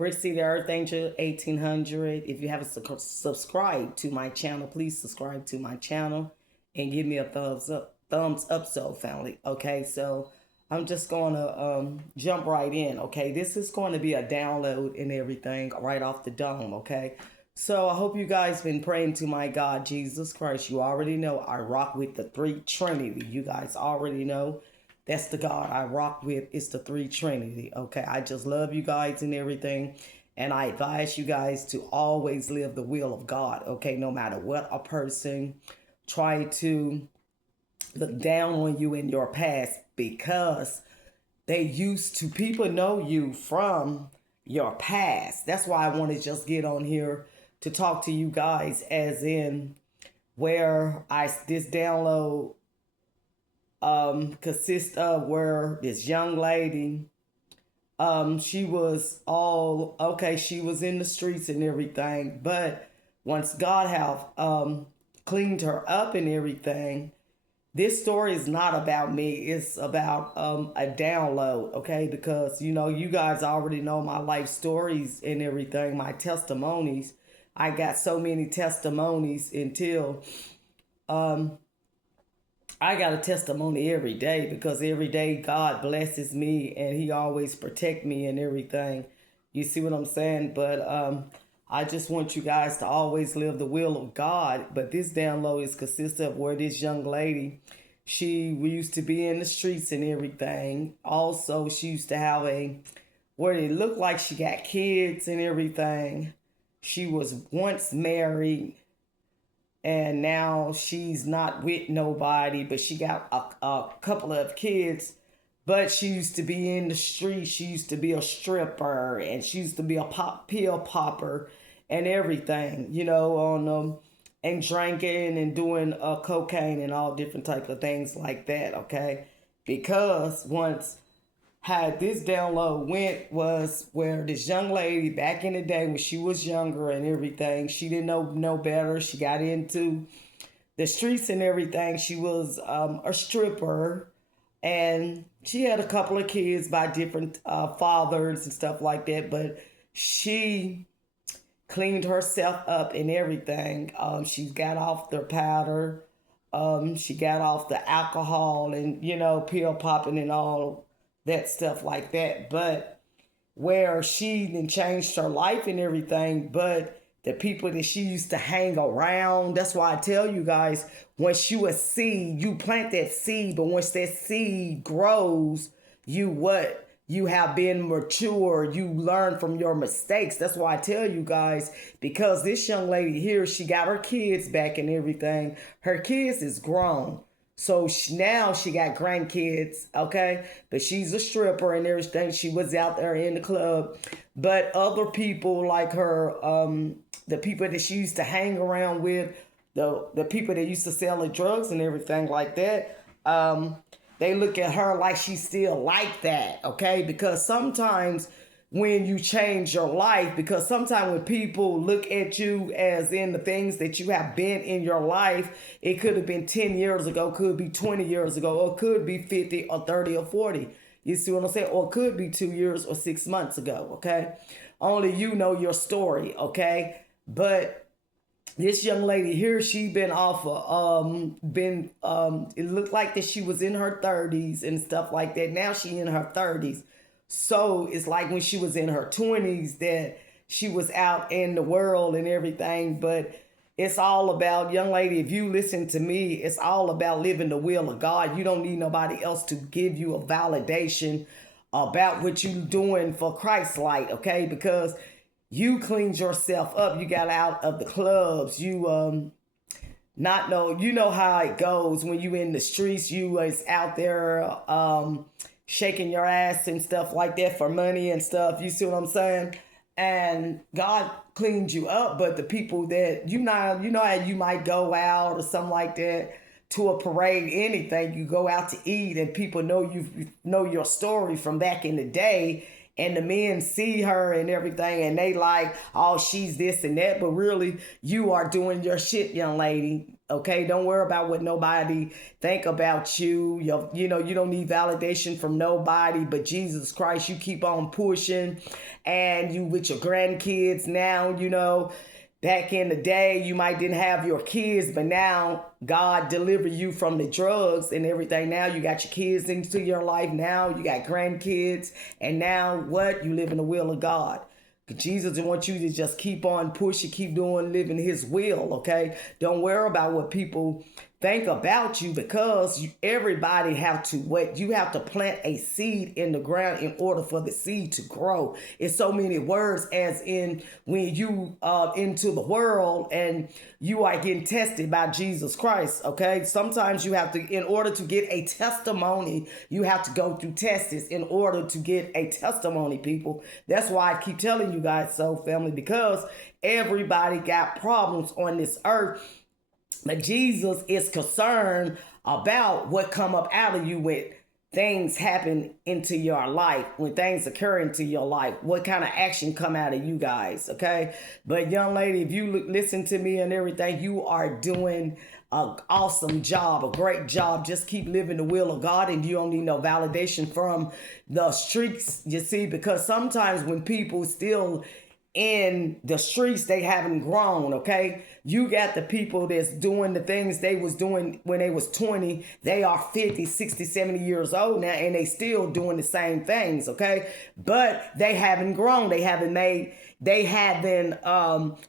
Brick City Earth Angel 1800. If you haven't subscribed to my channel, please subscribe to my channel and give me a thumbs up. Thumbs up, so family. Okay, so I'm just going to jump right in. Okay, this is going to be a download and everything right off the dome. Okay, so I hope you guys been praying to my God Jesus Christ. You already know I rock with the three Trinity. You guys already know. That's the God I rock with. It's the three Trinity. Okay. I just love you guys and everything. And I advise you guys to always live the will of God. Okay. No matter what a person try to look down on you in your past, because people know you from your past. That's why I want to just get on here to talk to you guys, as in where this download consists of, where this young lady, she was all okay, she was in the streets and everything, but once God have cleaned her up and everything, this story is not about me. It's about a download, okay? Because you guys already know my life stories and everything, my testimonies. I got so many testimonies until I got a testimony every day, because every day God blesses me and he always protect me and everything. You see what I'm saying? But I just want you guys to always live the will of God. But this download is consists of where this young lady, we used to be in the streets and everything. Also, she used to have where it looked like she got kids and everything. She was once married, and now she's not with nobody, but she got a couple of kids. But she used to be in the street. She used to be a stripper, and she used to be a pill popper and everything, on and drinking and doing cocaine and all different types of things like that. Okay, because once how this download went was where this young lady back in the day when she was younger and everything, she didn't know no better. She got into the streets and everything. She was a stripper, and she had a couple of kids by different fathers and stuff like that. But she cleaned herself up and everything. She got off the powder. She got off the alcohol and pill popping and all that stuff like that. But where she then changed her life and everything, but the people that she used to hang around, that's why I tell you guys, once you a seed, you plant that seed, but once that seed grows, you have been mature. You learn from your mistakes. That's why I tell you guys, because this young lady here, she got her kids back and everything. Her kids is grown. So now she got grandkids, okay? But she's a stripper and everything. She was out there in the club. But other people like her, the people that she used to hang around with, the people that used to sell the drugs and everything like that, they look at her like she's still like that, okay? Because sometimes when you change your life, because sometimes when people look at you as in the things that you have been in your life, it could have been 10 years ago, could be 20 years ago, or could be 50 or 30 or 40. You see what I'm saying? Or it could be 2 years or 6 months ago, okay? Only you know your story, okay? But this young lady here, she been off of, it looked like that she was in her 30s and stuff like that. Now she in her 30s. So it's like when she was in her 20s that she was out in the world and everything. But it's all about, young lady, if you listen to me, it's all about living the will of God. You don't need nobody else to give you a validation about what you doing for Christ's light, okay? Because you cleaned yourself up. You got out of the clubs. You you know how it goes when you in the streets. You was out there shaking your ass and stuff like that for money and stuff. You see what I'm saying? And God cleaned you up, but the people that you know how you might go out or something like that to a parade, anything, you go out to eat, and people know your story from back in the day, and the men see her and everything, and they like, oh, she's this and that, but really you are doing your shit, young lady. Okay, don't worry about what nobody think about you. You know, you don't need validation from nobody but Jesus Christ. You keep on pushing, and you with your grandkids now, you know. Back in the day, you might didn't have your kids, but now God delivered you from the drugs and everything. Now you got your kids into your life. Now you got grandkids. And now what? You live in the will of God. Jesus wants you to just keep on pushing, keep doing, living his will, okay? Don't worry about what people think about you, because everybody have to what? You have to plant a seed in the ground in order for the seed to grow. It's so many words, as in when you into the world and you are getting tested by Jesus Christ, okay? Sometimes you have to, in order to get a testimony, you have to go through tests in order to get a testimony, people. That's why I keep telling you guys so, family, because everybody got problems on this earth. But Jesus is concerned about what come up out of you when things happen into your life, when things occur into your life, what kind of action come out of you guys, okay? But young lady, if you listen to me and everything, you are doing an awesome job, a great job. Just keep living the will of God, and you don't need no validation from the streets, you see, because sometimes when people still in the streets, they haven't grown, okay? You got the people that's doing the things they was doing when they was 20. They are 50, 60, 70 years old now, and they still doing the same things, okay? But they haven't grown. They haven't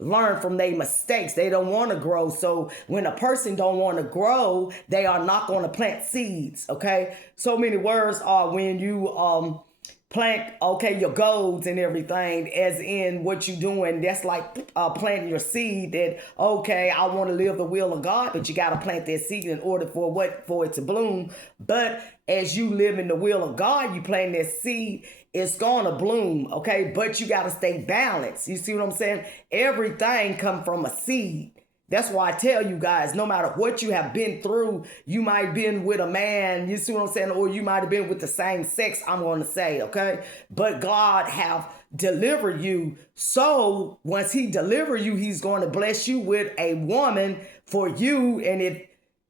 learned from their mistakes. They don't want to grow. So when a person don't want to grow, they are not going to plant seeds, okay? So many words are when you plant, okay, your goals and everything, as in what you doing. That's like planting your seed that, okay, I want to live the will of God, but you got to plant that seed in order for it to bloom. But as you live in the will of God, you plant that seed, it's going to bloom, okay? But you got to stay balanced. You see what I'm saying? Everything come from a seed. That's why I tell you guys, no matter what you have been through, you might have been with a man, you see what I'm saying? Or you might have been with the same sex, I'm going to say, okay? But God have delivered you. So once he deliver you, he's going to bless you with a woman for you. And if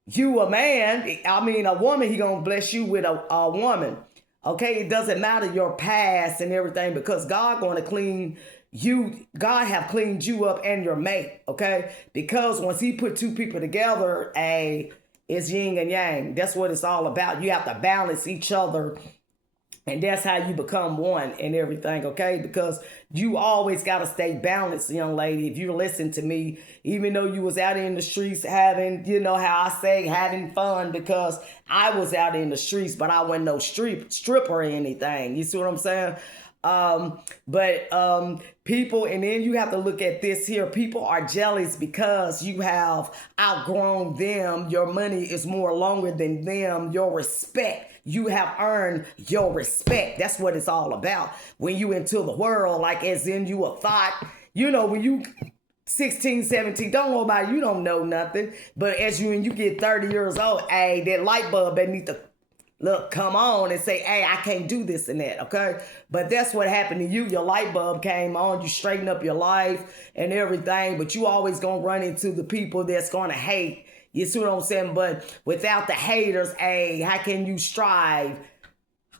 you a man, a woman, he going to bless you with a woman. Okay, it doesn't matter your past and everything, because God going to clean you. God have cleaned you up and your mate, okay? Because once he put two people together, it's yin and yang. That's what it's all about. You have to balance each other, and that's how you become one and everything, okay? Because you always got to stay balanced, young lady. If you listen to me, even though you was out in the streets having, you know how I say, having fun, because I was out in the streets, but I wasn't no stripper or anything. You see what I'm saying? People, and then you have to look at this here. People are jealous because you have outgrown them. Your money is more longer than them. Your respect, you have earned your respect. That's what it's all about. When you into the world, like as in you a thought, you know, when you 16, 17, don't know about, you don't know nothing. But when you get 30 years old, that light bulb, they need to come on and say, hey, I can't do this and that, okay? But that's what happened to you. Your light bulb came on, you straighten up your life and everything, but you always gonna run into the people that's gonna hate. You see what I'm saying? But without the haters, how can you strive?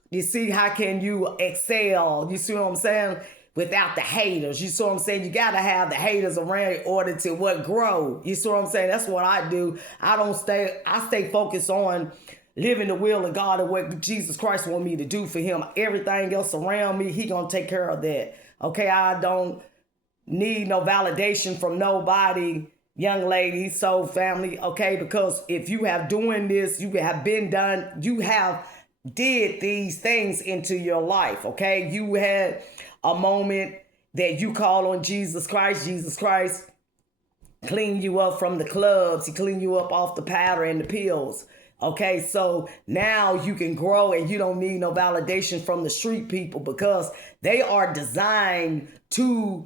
You see, how can you excel? You see what I'm saying? Without the haters. You see what I'm saying? You got to have the haters around in order to grow. You see what I'm saying? That's what I do. I stay focused on living the will of God and what Jesus Christ want me to do for him. Everything else around me, he gonna take care of that. Okay, I don't need no validation from nobody, young lady, so family, okay? Because if you have doing this, you have did these things into your life, okay? You had a moment that you call on Jesus Christ clean you up from the clubs, he clean you up off the powder and the pills. Okay, so now you can grow and you don't need no validation from the street people, because they are designed to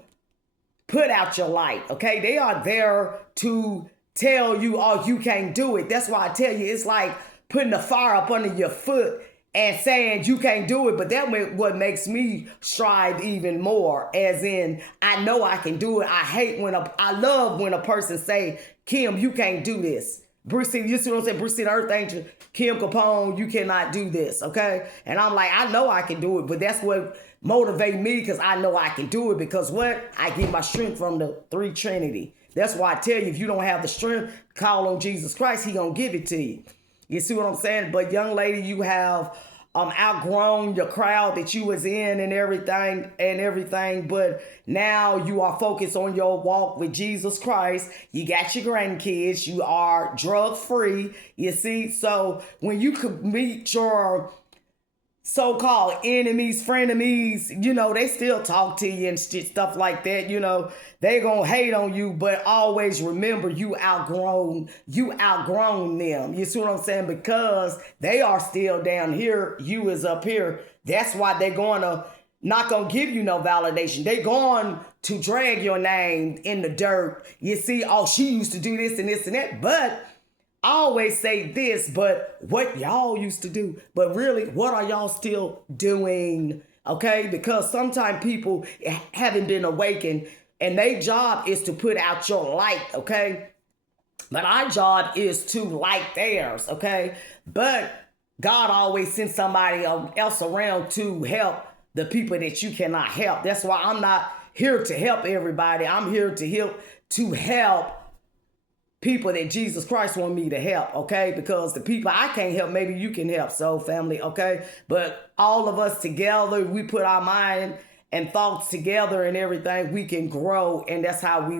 put out your light, okay? They are there to tell you, oh, you can't do it. That's why I tell you, it's like putting a fire up under your foot and saying you can't do it, but what makes me strive even more, as in I know I can do it. I love when a person say, Kim, you can't do this. Bruce, you see what I'm saying? Bruce the Earth Angel, Kim Capone, you cannot do this, okay? And I'm like, I know I can do it, but that's what motivate me, because I know I can do it, because what? I get my strength from the three Trinity. That's why I tell you, if you don't have the strength, call on Jesus Christ, he gonna give it to you. You see what I'm saying? But young lady, you have outgrown your crowd that you was in and everything. But now you are focused on your walk with Jesus Christ. You got your grandkids. You are drug free. You see? So when you could meet your so-called enemies, frenemies, they still talk to you and stuff like that. They gonna hate on you, but always remember you outgrown them. You see what I'm saying? Because they are still down here, you is up here. That's why they're not gonna give you no validation. They going to drag your name in the dirt. You see, oh, she used to do this and this and that, but I always say this, but what y'all used to do, but really, what are y'all still doing? Okay, because sometimes people haven't been awakened, and their job is to put out your light. Okay, but our job is to light theirs. Okay, but God always sends somebody else around to help the people that you cannot help. That's why I'm not here to help everybody. I'm here to help people that Jesus Christ want me to help, okay? Because the people I can't help, maybe you can help. So family, okay? But all of us together, we put our mind and thoughts together and everything, we can grow. And that's how we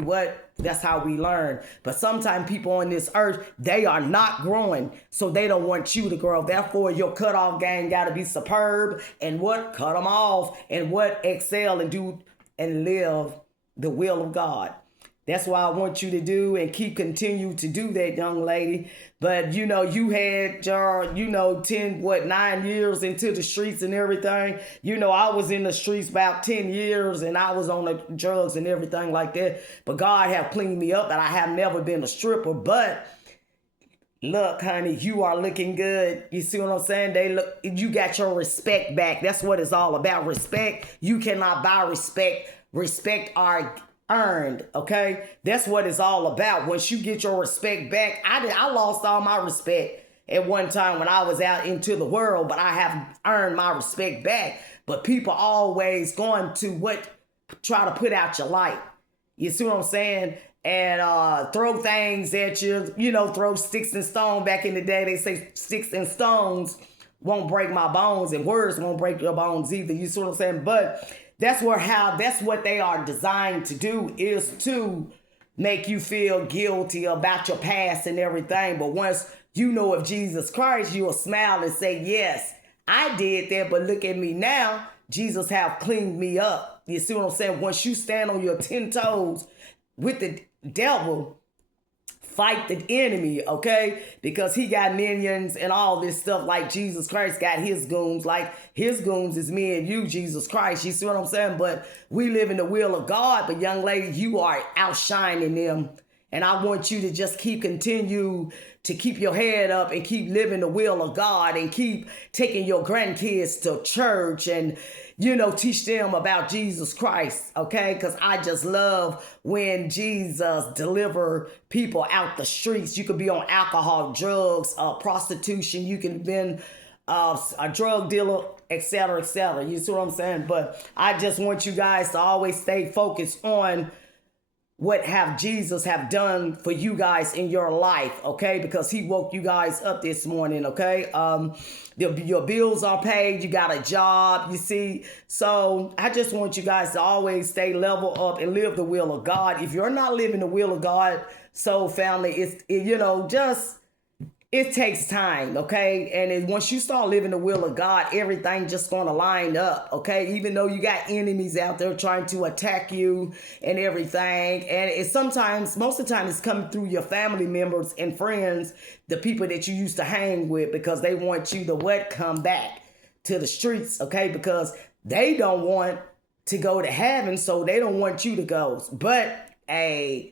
learn. But sometimes people on this earth, they are not growing. So they don't want you to grow. Therefore, your cutoff game got to be superb. And what? Cut them off. And what? Excel and do and live the will of God. That's why I want you to do and continue to do that, young lady. But, you had your, 9 years into the streets and everything. I was in the streets about 10 years and I was on the drugs and everything like that. But God have cleaned me up and I have never been a stripper. But look, honey, you are looking good. You see what I'm saying? You got your respect back. That's what it's all about. Respect. You cannot buy respect. Respect are earned, okay? That's what it's all about. Once you get your respect back, I lost all my respect at one time when I was out into the world, but I have earned my respect back. But people always going to try to put out your light. You see what I'm saying? And throw things at you, throw sticks and stones. Back in the day, they say sticks and stones won't break my bones and words won't break your bones either. You see what I'm saying? But that's what they are designed to do, is to make you feel guilty about your past and everything. But once you know of Jesus Christ, you will smile and say, yes, I did that, but look at me now. Jesus have cleaned me up. You see what I'm saying? Once you stand on your 10 toes with the devil, fight the enemy, okay? Because he got minions and all this stuff, like Jesus Christ got his goons. Like his goons is me and you, Jesus Christ. You see what I'm saying? But we live in the will of God. But young lady, you are outshining them. And I want you to just continue to keep your head up and keep living the will of God and keep taking your grandkids to church and, teach them about Jesus Christ, okay? Because I just love when Jesus deliver people out the streets. You could be on alcohol, drugs, prostitution. You can be a drug dealer, etc., etc. You see what I'm saying? But I just want you guys to always stay focused on what Jesus have done for you guys in your life, okay? Because he woke you guys up this morning, okay? Your bills are paid, you got a job, you see? So I just want you guys to always stay level up and live the will of God. If you're not living the will of God, so family, it takes time, okay? And once you start living the will of God, everything just going to line up, okay? Even though you got enemies out there trying to attack you and everything. And most of the time, it's coming through your family members and friends, the people that you used to hang with, because they want you to come back to the streets, okay? Because they don't want to go to heaven, so they don't want you to go. But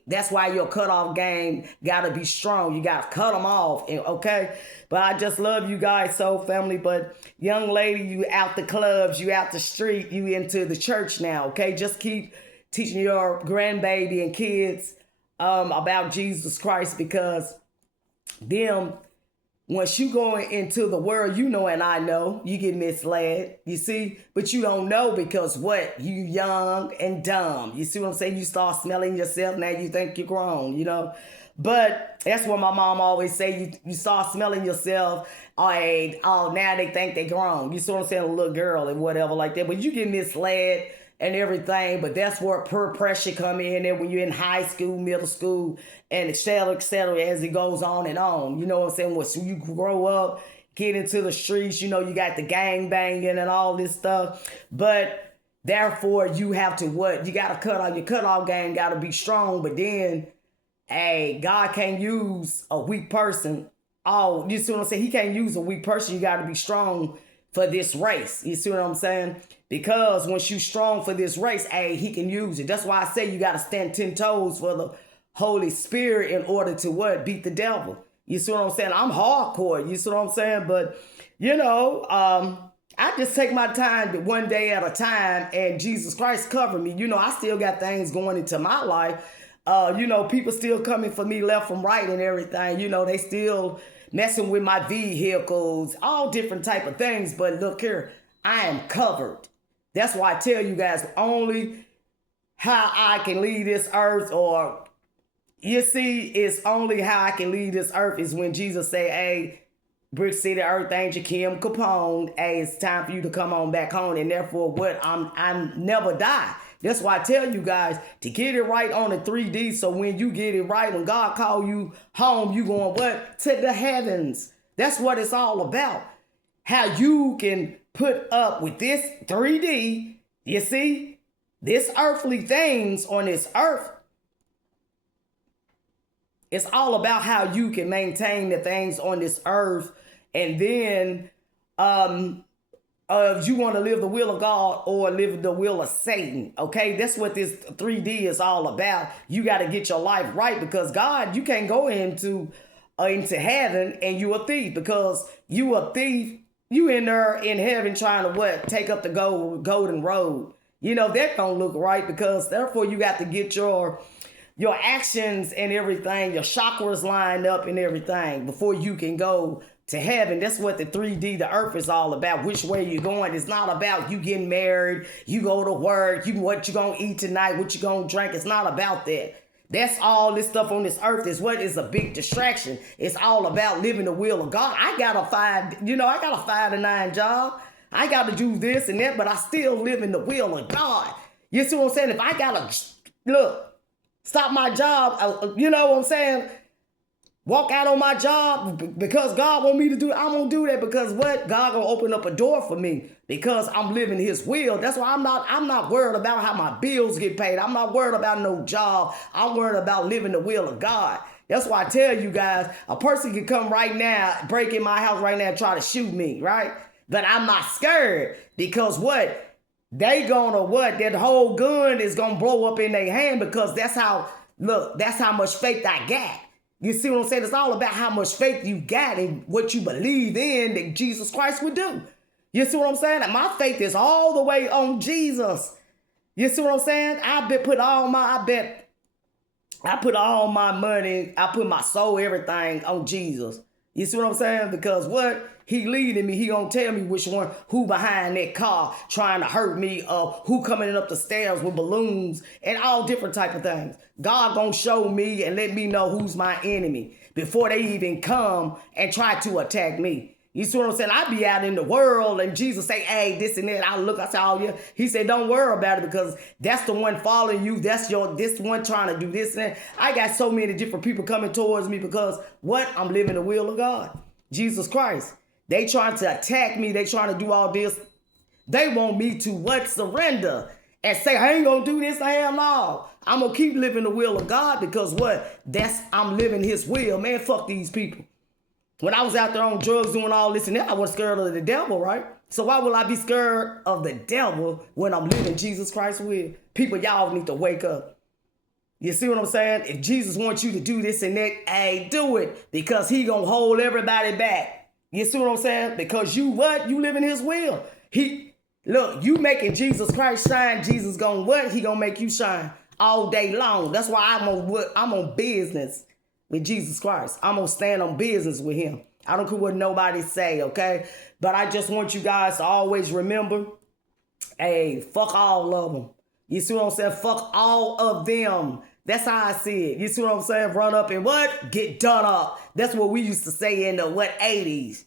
that's why your cutoff game got to be strong. You got to cut them off, okay? But I just love you guys so, family. But young lady, you out the clubs, you out the street, you into the church now, okay? Just keep teaching your grandbaby and kids about Jesus Christ, because them, once you going into the world, you know, and I know, you get misled, you see, but you don't know because what? You young and dumb. You see what I'm saying? You start smelling yourself, now you think you're grown, you know. But that's what my mom always say, you start smelling yourself, oh, now they think they grown. You see what I'm saying? A little girl and whatever like that, but you get misled and everything. But that's where peer pressure come in, and when you're in high school, middle school, and et cetera, as it goes on and on. You know what I'm saying? Once you grow up, get into the streets, you know, you got the gang banging and all this stuff. But therefore, you have to what? You got to cut off, your cutoff game got to be strong. But then, God can't use a weak person. Oh, you see what I'm saying? He can't use a weak person. You got to be strong for this race. You see what I'm saying? Because once you strong for this race, he can use it. That's why I say you got to stand 10 toes for the Holy Spirit in order to what? Beat the devil. You see what I'm saying? I'm hardcore. You see what I'm saying? But, you know, I just take my time one day at a time, and Jesus Christ cover me. You know, I still got things going into my life. You know, people still coming for me left from right and everything. You know, they still messing with my vehicles, all different type of things. But look here, I am covered. That's why I tell you guys, only how I can leave this earth, or you see, it's only how I can leave this earth is when Jesus say, Brick City Earth Angel Kim Capone, it's time for you to come on back home. And therefore, what? I'm never die. That's why I tell you guys to get it right on the 3D. So when you get it right, when God call you home, you going what? To the heavens. That's what it's all about. How you can put up with this 3D, you see, this earthly things on this earth. It's all about how you can maintain the things on this earth. And then if you want to live the will of God or live the will of Satan, okay? That's what this 3D is all about. You got to get your life right, because God, you can't go into heaven and you a thief, because you a thief. You in there in heaven trying to what? Take up the golden road. You know, that don't look right, because therefore you got to get your actions and everything, your chakras lined up and everything before you can go to heaven. That's what the 3D, the earth is all about. Which way you're going. It's not about you getting married, you go to work, what you gonna eat tonight, what you gonna drink. It's not about that. That's all this stuff on this earth is what is a big distraction. It's all about living the will of God. I got a 5 to 9 job. I got to do this and that, but I still live in the will of God. You see what I'm saying? If I got to, stop my job, you know what I'm saying? Walk out on my job because God want me to do it. I'm going to do that because what? God going to open up a door for me because I'm living his will. That's why I'm not worried about how my bills get paid. I'm not worried about no job. I'm worried about living the will of God. That's why I tell you guys, a person can come right now, break in my house right now and try to shoot me, right? But I'm not scared because what? They gonna what? That whole gun is gonna blow up in their hand because that's how much faith I got. You see what I'm saying? It's all about how much faith you got and what you believe in that Jesus Christ would do. You see what I'm saying? And my faith is all the way on Jesus. You see what I'm saying? I put all my money, I put my soul, everything on Jesus. You see what I'm saying? Because what? He leading me. He gonna tell me who behind that car trying to hurt me, who coming up the stairs with balloons and all different type of things. God gonna show me and let me know who's my enemy before they even come and try to attack me. You see what I'm saying? I be out in the world and Jesus say, hey, this and that. I say, oh yeah. He said, don't worry about it because that's the one following you. That's this one trying to do this and that. I got so many different people coming towards me because what? I'm living the will of God. Jesus Christ. They trying to attack me. They trying to do all this. They want me to what? Surrender and say, I ain't gonna do this. Hell no. I'm gonna keep living the will of God because what? I'm living his will. Man, fuck these people. When I was out there on drugs doing all this and that, I was scared of the devil, right? So why will I be scared of the devil when I'm living Jesus Christ's will? People, y'all need to wake up. You see what I'm saying? If Jesus wants you to do this and that, hey, do it, because he gonna hold everybody back. You see what I'm saying? Because you what? You live in his will. Look, you making Jesus Christ shine, Jesus gonna what? He gonna make you shine all day long. That's why I'm on business with Jesus Christ. I'm gonna stand on business with him. I don't care what nobody say, okay? But I just want you guys to always remember, hey, fuck all of them. You see what I'm saying? Fuck all of them. That's how I see it. You see what I'm saying? Run up and what? Get done up. That's what we used to say in the 80s.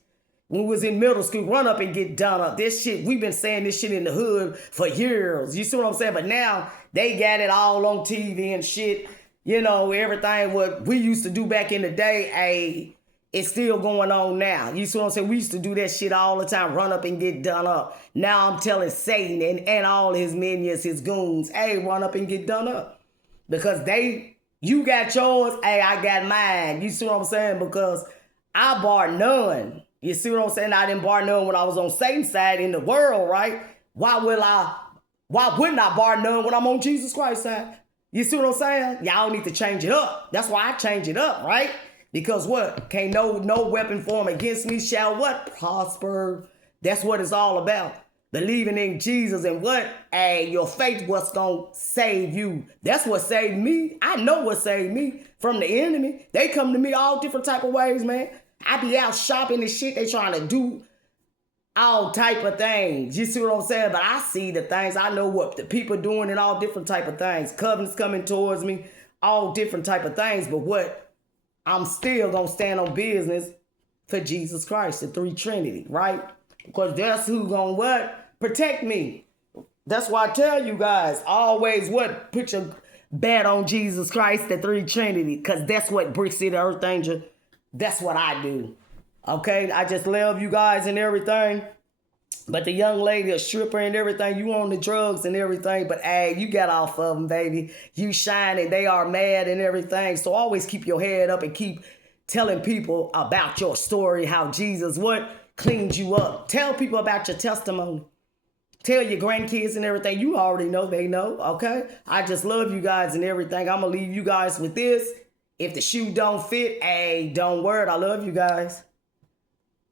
When we was in middle school, run up and get done up. This shit, we've been saying this shit in the hood for years. You see what I'm saying? But now they got it all on TV and shit. You know, everything what we used to do back in the day, hey, it's still going on now. You see what I'm saying? We used to do that shit all the time, run up and get done up. Now I'm telling Satan and all his minions, his goons, hey, run up and get done up. Because you got yours, hey, I got mine. You see what I'm saying? Because I bar none. You see what I'm saying? I didn't bar none when I was on Satan's side in the world, right? Why wouldn't I bar none when I'm on Jesus Christ's side? You see what I'm saying? Y'all need to change it up. That's why I change it up, right? Because what? Can't no weapon form against me shall what? Prosper. That's what it's all about. Believing in Jesus and what? Hey, your faith what's gonna save you. That's what saved me. I know what saved me from the enemy. They come to me all different type of ways, man. I be out shopping and shit. They trying to do all type of things. You see what I'm saying? But I see the things. I know what the people doing and all different type of things. Covenants coming towards me. All different type of things. But what? I'm still going to stand on business for Jesus Christ, the three Trinity, right? Because that's who going to what? Protect me. That's why I tell you guys, always what? Put your bet on Jesus Christ, the three Trinity, because that's what Brick City Earth Angel, that's what I do. Okay? I just love you guys and everything. But the young lady, a stripper and everything, you on the drugs and everything, but hey, you got off of them, baby. You shining, they are mad and everything. So always keep your head up and keep telling people about your story, how Jesus, what, cleaned you up. Tell people about your testimony. Tell your grandkids and everything. You already know, they know, okay? I just love you guys and everything. I'm going to leave you guys with this. If the shoe don't fit, hey, don't worry. I love you guys.